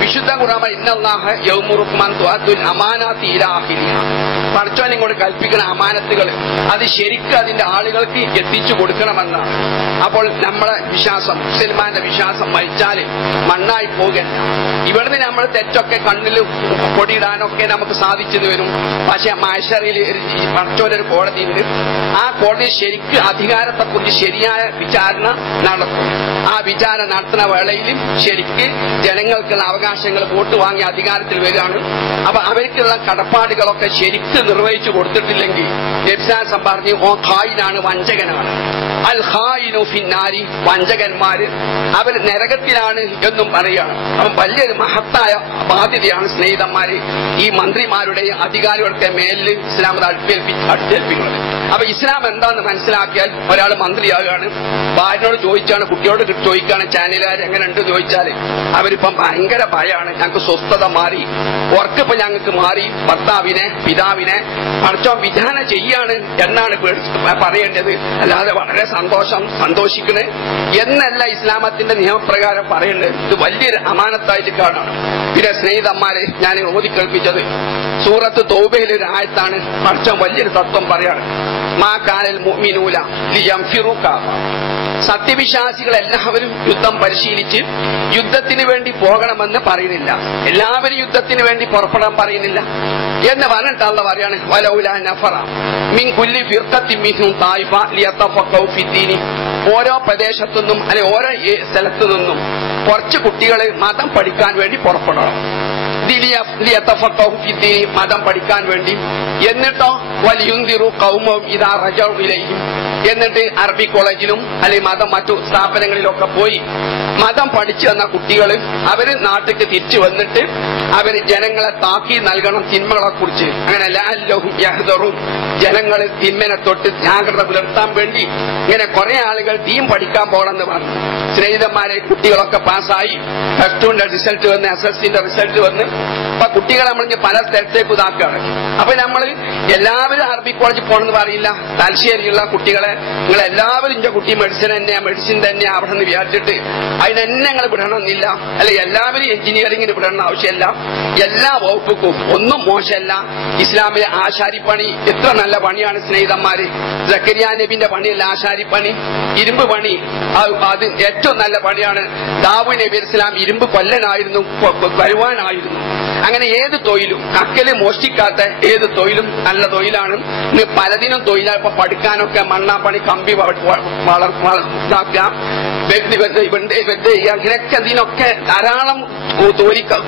വിശുദ്ധ ഖുർആൻ ഇന്നല്ലാഹ യഅ്മുറുക്കും അൻ തുഅദ്ദുൽ അമാനാത്തി ഇലാ അഹ്ലിഹാ. പടച്ചവൻ ഇങ്ങോട്ട് കൽപ്പിക്കുന്ന അമാനത്തുകൾ അത് ശരിക്കും അതിന്റെ ആളുകൾക്ക് എത്തിച്ചു കൊടുക്കണമെന്നാണ്. അപ്പോൾ നമ്മളെ വിശ്വാസം, മുസ്ലിമാന്റെ വിശ്വാസം മരിച്ചാൽ മണ്ണായി പോകല്ല. ഇവിടുന്ന് നമ്മൾ തെറ്റൊക്കെ കണ്ണിൽ പൊടിയിടാനൊക്കെ നമുക്ക് സാധിച്ചെന്ന് വരും. പക്ഷെ മഹ്ശറിൽ പടച്ചവനൊരു കോടതിയുണ്ട്. ആ കോടതി ശരിക്കും അധികാരത്തെക്കുറിച്ച് ശരിയായ വിചാരണ നടത്തും. ആ വിചാരണ നടത്തുന്ന വേളയിൽ ശരിക്ക് ജനങ്ങൾക്കുള്ള അവകാശങ്ങൾ വോട്ട് വാങ്ങി അധികാരത്തിൽ വരികയാണ്. അപ്പൊ അവർക്കുള്ള കടപ്പാടുകളൊക്കെ ശരിക്കും നിർവഹിച്ചു കൊടുത്തിട്ടില്ലെങ്കിൽ നബിസാസം പറഞ്ഞു, ഓ ഖായിനാണ്, വഞ്ചകനാണ്. അൽ ഖായിനു ഫിന്നാരി, വഞ്ചകന്മാര് അവർ നരകത്തിലാണ് എന്നും പറയുകയാണ്. അപ്പം വലിയൊരു മഹത്തായ ബാധ്യതയാണ് സ്നേഹിതന്മാര് ഈ മന്ത്രിമാരുടെയും അധികാരികളുടെ മേലിൽ ഇസ്ലാം അടുത്തേൽപ്പിക്കുന്നത്. അപ്പൊ ഇസ്ലാം എന്താന്ന് മനസ്സിലാക്കിയാൽ ഒരാൾ മന്ത്രിയാകുകയാണ്, ഭാര്യനോട് ചോദിച്ചാണ്, കുട്ടിയോട് ചോദിക്കുകയാണ്, ചാനലുകാർ എങ്ങനെയുണ്ട് ചോദിച്ചാൽ അവരിപ്പം ഭയങ്കര ഭയമാണ്, ഞങ്ങൾക്ക് സ്വസ്ഥത മാറി, ഉറക്കിപ്പോ ഞങ്ങൾക്ക് മാറി, ഭർത്താവിനെ പിതാവിനെ പടച്ചോൻ വിധാനം ചെയ്യാണ് എന്നാണ് പറയേണ്ടത്. അല്ലാതെ വളരെ സന്തോഷിക്കണേ എന്നല്ല ഇസ്ലാമത്തിന്റെ നിയമപ്രകാരം പറയേണ്ടത്. ഇത് വലിയൊരു അമാനത്തായിട്ട് കാണാണ്. പിന്നെ സ്നേഹിതന്മാരെ ഞാൻ ഓതി കേൾപ്പിച്ചത് സൂറത്ത് തൗബയിലെ ഒരു ആയത്താണ്. പടച്ചോൻ വലിയൊരു തത്വം പറയാണ്, മാ കാനൽ മുഅ്മിനൂന ലിയൻഫിറൂ കാഫ. സത്യവിശ്വാസികൾ എല്ലാവരും യുദ്ധം പരിശീലിച്ച് യുദ്ധത്തിന് വേണ്ടി പോകണമെന്ന് പറയുന്നില്ല. എല്ലാവരും യുദ്ധത്തിന് വേണ്ടി പുറപ്പെടാൻ പറയുന്നില്ല എന്ന് പറഞ്ഞിട്ട് അല്ലാഹു പറയാണ്, വലൗലാ നഫറ മിൻ കുല്ലി ഫിർഖത്തിൻ മിൻഹും തായിഫ ലിയതഫഖഹു ഫിദ്ദീനി. ഓരോ പ്രദേശത്തുനിന്നും അല്ലെ ഓരോ സ്ഥലത്തു നിന്നും കുറച്ച് കുട്ടികൾ മതം പഠിക്കാൻ വേണ്ടി പുറപ്പെടണം. മതം പഠിക്കാൻ വേണ്ടി. എന്നിട്ടോ വലിയുന്തിറു ഖൗമഹും ഇദാ റജഉ ഇലൈഹിം. എന്നിട്ട് അറബി കോളേജിലും അല്ലെങ്കിൽ മറ്റു സ്ഥാപനങ്ങളിലൊക്കെ പോയി മതം പഠിച്ചു വന്ന കുട്ടികൾ അവര് നാട്ടിലേക്ക് തിരിച്ചു വന്നിട്ട് അവര് ജനങ്ങളെ താക്കി നൽകണം തിന്മകളെ കുറിച്ച്. അങ്ങനെ ലഅല്ലഹും യഹ്ദറുൻ, ജനങ്ങൾ തിന്മനെ തൊട്ട് ജാഗ്രത പുലർത്താൻ വേണ്ടി ഇങ്ങനെ കുറെ ആളുകൾ ദീൻ പഠിക്കാൻ പോകണമെന്ന് പറഞ്ഞു. സ്നേഹിതന്മാരെ കുട്ടികളൊക്കെ പാസ്സായി, പ്ലസ് ടുവിന്റെ റിസൾട്ട് വന്ന്, SSLCന്റെ റിസൾട്ട് വന്ന്. അപ്പൊ കുട്ടികളെ നമ്മൾ പല സ്ഥലത്തേക്ക് ഇതാക്കുകയാണ്. അപ്പൊ നമ്മൾ എല്ലാവരും അറബി കോളേജിൽ പോകണമെന്ന് പറയില്ല. തലശ്ശേരിയുള്ള കുട്ടികളെ നിങ്ങൾ എല്ലാവരും ഇന്റെ കുട്ടി മെഡിസിൻ തന്നെയാ അവിടെ നിന്ന് വിചാരിച്ചിട്ട് അതിനെന്നെ ഞങ്ങൾ വിടണമെന്നില്ല. അല്ലെ എല്ലാവരും എഞ്ചിനീയറിംഗിന് വിടണമെന്ന് ആവശ്യമില്ല. എല്ലാ വകുപ്പും ഒന്നും മോശമല്ല. ഇസ്ലാമിലെ ആശാരിപ്പണി എത്ര നല്ല പണിയാണ് സ്നേഹിതന്മാര്. സക്കരിയ നബിന്റെ പണിയല്ല ആശാരിപ്പണി, ഇരുമ്പ് പണി. അത് ഏറ്റവും നല്ല പണിയാണ്. ദാവൂദ് നബി ഇസ്ലാം ഇരുമ്പ് കൊല്ലനായിരുന്നു, വരുവാനായിരുന്നു. അങ്ങനെ ഏത് തൊഴിലും, കക്കല് മോഷ്ടിക്കാത്ത ഏത് തൊഴിലും നല്ല തൊഴിലാണ്. പലതിനും തൊഴിലാണ്. ഇപ്പൊ പഠിക്കാനൊക്കെ മണ്ണാപ്പണി, കമ്പി വളർത്താക്കാം, അങ്ങനെയൊക്കെ ഇതിനൊക്കെ ധാരാളം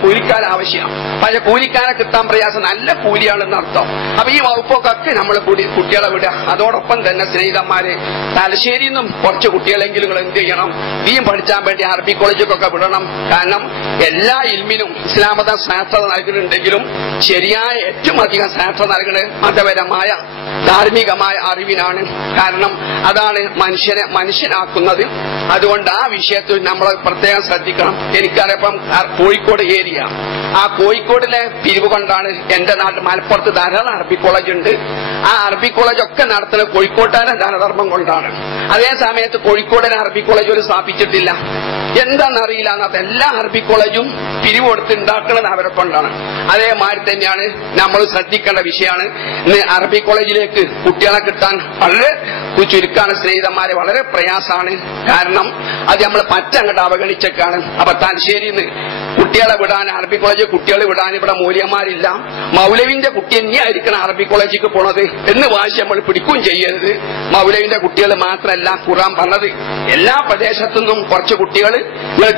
കൂലിക്കാർ ആവശ്യമാണ്. പക്ഷെ കൂലിക്കാരെ കിട്ടാൻ പ്രയാസം, നല്ല കൂലിയാണെന്ന് അർത്ഥം. അപ്പൊ ഈ വകുപ്പൊക്കെ നമ്മൾ കുട്ടികളെ വിടുക. അതോടൊപ്പം തന്നെ സ്നേഹിതന്മാരെ തലശ്ശേരിയിൽ നിന്നും കുറച്ച് കുട്ടികളെങ്കിലും എന്ത് ചെയ്യണം, ദീൻ പഠിച്ചാൻ വേണ്ടി അറബി കോളേജിലൊക്കെ വിടണം. കാരണം എല്ലാ ഇൽമിനും ഇസ്ലാമത ശ്രേഷ്ഠത നൽകുന്നുണ്ടെങ്കിലും ശരിയായ ഏറ്റവും അധികം ശ്രേഷ്ഠത നൽകുന്നത് മതപരമായ ധാർമ്മികമായ അറിവിനാണ്. കാരണം അതാണ് മനുഷ്യനാക്കുന്നത്. അതുകൊണ്ട് അതുകൊണ്ട് ആ വിഷയത്തിൽ നമ്മൾ പ്രത്യേകം ശ്രദ്ധിക്കണം. എനിക്കറിയാം കോഴിക്കോട് ഏരിയ, ആ കോഴിക്കോടിലെ പിരിവ് കൊണ്ടാണ് എന്റെ നാട്ടിൽ മലപ്പുറത്ത് ധാരാളം അറബി കോളേജ് ഉണ്ട്. ആ അറബി കോളേജ് ഒക്കെ നടത്തുന്നത് കോഴിക്കോട്ടുകാരെ ധനധർമ്മം കൊണ്ടാണ്. അതേ സമയത്ത് കോഴിക്കോടിനെ അറബി കോളേജ് ഒരു സ്ഥാപിച്ചിട്ടില്ല. എന്താണെന്നറിയില്ല. അന്നത്തെ എല്ലാ അറബി കോളേജും പിരിവ് കൊടുത്ത് ഉണ്ടാക്കുന്നത് അവരെ കൊണ്ടാണ്. അതേമാതിരി തന്നെയാണ് നമ്മൾ ശ്രദ്ധിക്കേണ്ട വിഷയമാണ്. ഇന്ന് അറബി കോളേജിലേക്ക് കുട്ടികളെ കിട്ടാൻ വളരെ ചുരുക്കാണ്. സ്നേഹിതന്മാരെ വളരെ പ്രയാസമാണ്. കാരണം അത് നമ്മൾ അങ്ങോട്ട് അവഗണിച്ചേക്കാണ്. അപ്പൊ തലശ്ശേരിന്ന് കുട്ടികളെ വിടാൻ, അറബി കോളേജിൽ കുട്ടികളെ വിടാൻ ഇവിടെ മൂല്യന്മാരില്ല. മൗലവിന്റെ കുട്ടി തന്നെയായിരിക്കണം അറബി കോളേജിലേക്ക് പോണത് എന്ന് വാശി നമ്മൾ പിടിക്കുകയും ചെയ്യരുത്. മൗലവിന്റെ കുട്ടികൾ മാത്രമല്ല ഖുർആൻ പറഞ്ഞത്, എല്ലാ പ്രദേശത്തുനിന്നും കുറച്ച് കുട്ടികൾ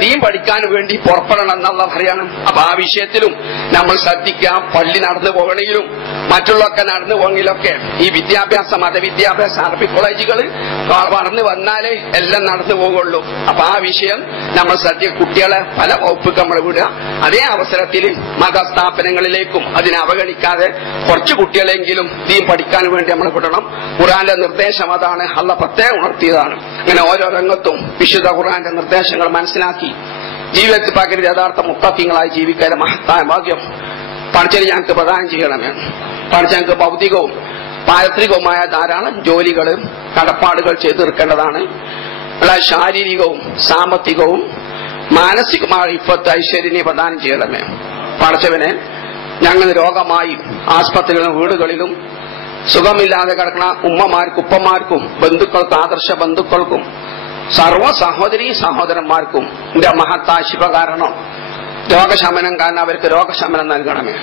ദീൻ പഠിക്കാൻ വേണ്ടി പുറപ്പെടണം എന്നുള്ള പറയണം. അപ്പൊ ആ വിഷയത്തിലും നമ്മൾ ശ്രദ്ധിക്കാം. പള്ളി നടന്നു പോകണമെങ്കിലും മറ്റുള്ളതൊക്കെ നടന്നു പോകണമെങ്കിലൊക്കെ ഈ വിദ്യാഭ്യാസ മതവിദ്യാഭ്യാസ അറബി കോളേജുകൾ വളർന്നു വന്നാലേ എല്ലാം നടന്നു പോകുള്ളൂ. അപ്പൊ ആ വിഷയം നമ്മൾ കുട്ടികളെ പല വകുപ്പ് നമ്മൾ വിടുക. അതേ അവസരത്തിൽ മതസ്ഥാപനങ്ങളിലേക്കും അതിനെ അവഗണിക്കാതെ കുറച്ച് കുട്ടികളെങ്കിലും ദീൻ പഠിക്കാൻ വേണ്ടി നമ്മൾ വിടണം. ഖുർആന്റെ നിർദ്ദേശം അതാണ്. അള്ളാഹ് പ്രത്യേകം ഉണർത്തിയതാണ്. അങ്ങനെ ഓരോ രംഗത്തും വിശുദ്ധ ഖുർആന്റെ നിർദ്ദേശങ്ങൾ മനസ്സിലാക്കി ജീവിതത്തിൽ പകരം യഥാർത്ഥ മുത്തഖീങ്ങളായി ജീവിക്കാൻ മഹത്തായ ഭാഗ്യം പഠിച്ചത് ഞങ്ങൾക്ക് പ്രദാനം ചെയ്യണമേ. പഠിച്ച ഞങ്ങൾക്ക് ഭൗതികവും പാരത്രികവുമായ ധാരാളം ജോലികൾ കടപ്പാടുകൾ ചെയ്തു തീർക്കേണ്ടതാണ്. ശാരീരികവും സാമ്പത്തികവും മാനസികമായ ഇപ്പത്തെ ഐശ്വര്യനെ പ്രദാനം ചെയ്യണമേ. പഠിച്ചവനെ ഞങ്ങൾ രോഗമായി ആസ്പത്രികളിലും വീടുകളിലും സുഖമില്ലാതെ കിടക്കുന്ന ഉമ്മമാർക്കും ഉപ്പമാർക്കും ബന്ധുക്കൾക്കും ആദർശ ബന്ധുക്കൾക്കും സർവ്വ സഹോദരീ സഹോദരന്മാർക്കും എന്റെ മഹത്തായ ശിവകാരണം രോഗശമനം കാരണം അവർക്ക് രോഗശമനം നൽകണമേ.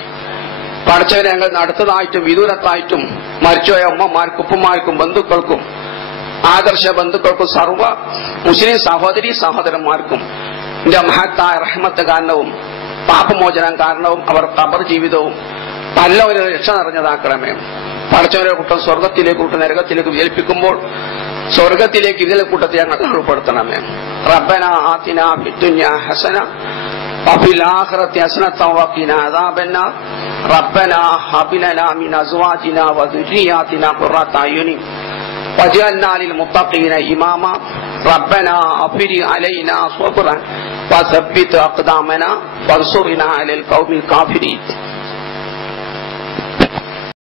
പഠിച്ചവരെ ഞങ്ങൾ അടുത്തതായിട്ടും വിദൂരത്തായിട്ടും മരിച്ചുപോയ ഉമ്മമാർക്കും ഉപ്പമാർക്കും ബന്ധുക്കൾക്കും ആദർശ ബന്ധുക്കൾക്കും സർവ്വ മുസ്ലിം സഹോദരീ സഹോദരന്മാർക്കും എന്റെ മഹത്തായ റഹ്മത്ത് കാരണവും പാപമോചനം കാരണവും അവർ ഖബർ ജീവിതവും നല്ലൊരു രക്ഷ നിറഞ്ഞതാക്കണമേ. പഠിച്ചവരെ കൂട്ടം സ്വർഗത്തിലേക്ക് കൂട്ടം നരകത്തിലേക്ക് ഏൽപ്പിക്കുമ്പോൾ സ്വർഗത്തിലേക്ക് ഇതിലെ കൂട്ടത്തെ ഞങ്ങൾ ഉൾപ്പെടുത്തണമേ. റബ്ബന ആതിനാ ഫിദ്ദുനിയാ ഹസന വഫിൽ ആഖിറതി ഹസനതൻ വഖിനാ അദാബന്നാർ. റബ്ബന ഹബ് ലനാ മിൻ അസ്വാജിനാ വദുരിയാതിനാ ഖുറത അയുനി വജഅൽനാ ലിൽ മുത്തഖീന ഇമാമാ. റബ്ബന അഫ്രിഗ് അലൈനാ സ്വബ്റൻ വസബ്ബിത് അഖ്ദാമനാ വൻസുർനാ അലൽ ഖൗമിൽ കാഫിരീൻ.